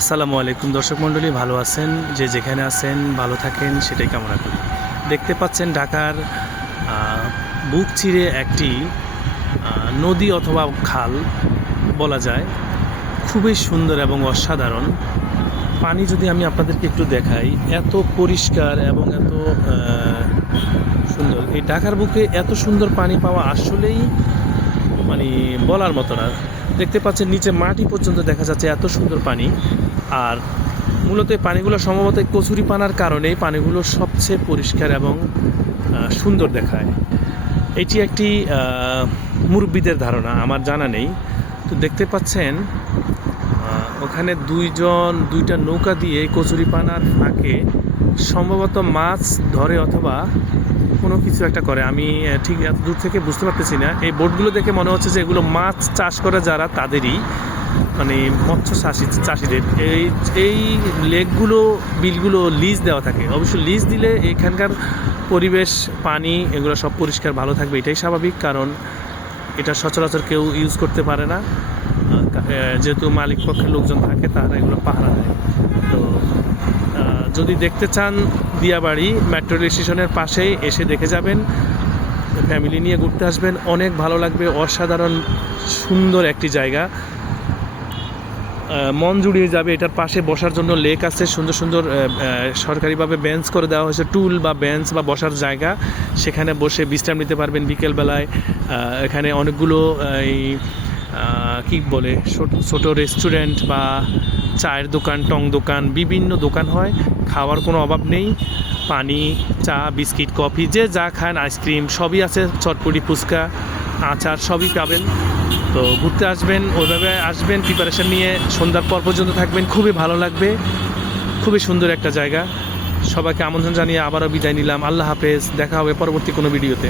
আসসালামু আলাইকুম দর্শক মণ্ডলী, ভালো আছেন? যে যেখানে আছেন ভালো থাকেন সেটাই কামনা করি। দেখতে পাচ্ছেন ঢাকার বুক চিরে একটি নদী অথবা খাল বলা যায়, খুবই সুন্দর এবং অসাধারণ। পানি যদি আমি আপনাদেরকে একটু দেখাই, এত পরিষ্কার এবং এত সুন্দর। এই ঢাকার বুকে এত সুন্দর পানি পাওয়া আসলেই মানে বলার মতো না। দেখতে পাচ্ছেন নিচে মাটি পর্যন্ত দেখা যাচ্ছে, এত সুন্দর পানি। আর মূলত এই পানিগুলো সম্ভবত কচুরি পানার কারণে পানিগুলো সবচেয়ে পরিষ্কার এবং সুন্দর দেখায়। এটি একটি মুরব্বীদের ধারণা, আমার জানা নেই। তো দেখতে পাচ্ছেন ওখানে দুইটা নৌকা দিয়ে কচুরি পানার ফাঁকে সম্ভবত মাছ ধরে অথবা কোনো কিছু একটা করে। আমি ঠিক এত দূর থেকে বুঝতে পারতেছি না। এই বোটগুলো দেখে মনে হচ্ছে যে এগুলো মাছ চাষ করে যারা, তাদেরই মানে মৎস্য চাষিদের এই লেকগুলো, বিলগুলো লিজ দেওয়া থাকে। অবশ্য লিজ দিলে এখানকার পরিবেশ, পানি এগুলো সব পরিষ্কার ভালো থাকবে, এটাই স্বাভাবিক। কারণ এটা সচরাচর কেউ ইউজ করতে পারে না, যেহেতু মালিক পক্ষের লোকজন থাকে, তারা এগুলো পাহারা দেয়। তো যদি দেখতে চান দিয়াবাড়ি মেট্রো রেল স্টেশনের পাশেই এসে দেখে যাবেন, ফ্যামিলি নিয়ে ঘুরতে আসবেন, অনেক ভালো লাগবে। অসাধারণ সুন্দর একটি জায়গা, মন জুড়িয়ে যাবে। এটার পাশে বসার জন্য লেক আছে, সুন্দর সুন্দর সরকারিভাবে বেঞ্চ করে দেওয়া হয়েছে, টুল বা বেঞ্চ বা বসার জায়গা। সেখানে বসে বিশ্রাম নিতে পারবেন বিকেলবেলায়। এখানে অনেকগুলো এই কী বলে ছোটো রেস্টুরেন্ট বা চায়ের দোকান, টং দোকান, বিভিন্ন দোকান হয়। খাওয়ার কোনো অভাব নেই। পানি, চা, বিস্কিট, কফি, যে যা খান, আইসক্রিম সবই আছে, চটপটি, ফুচকা, আচার সবই পাবেন। তো ঘুরতে আসবেন, ওইভাবে আসবেন, প্রিপারেশন নিয়ে সন্ধ্যার পর পর্যন্ত থাকবেন, খুবই ভালো লাগবে। খুবই সুন্দর একটা জায়গা। সবাইকে আমন্ত্রণ জানিয়ে আবারও বিদায় নিলাম। আল্লাহ হাফেজ, দেখা হবে পরবর্তী কোনো ভিডিওতে।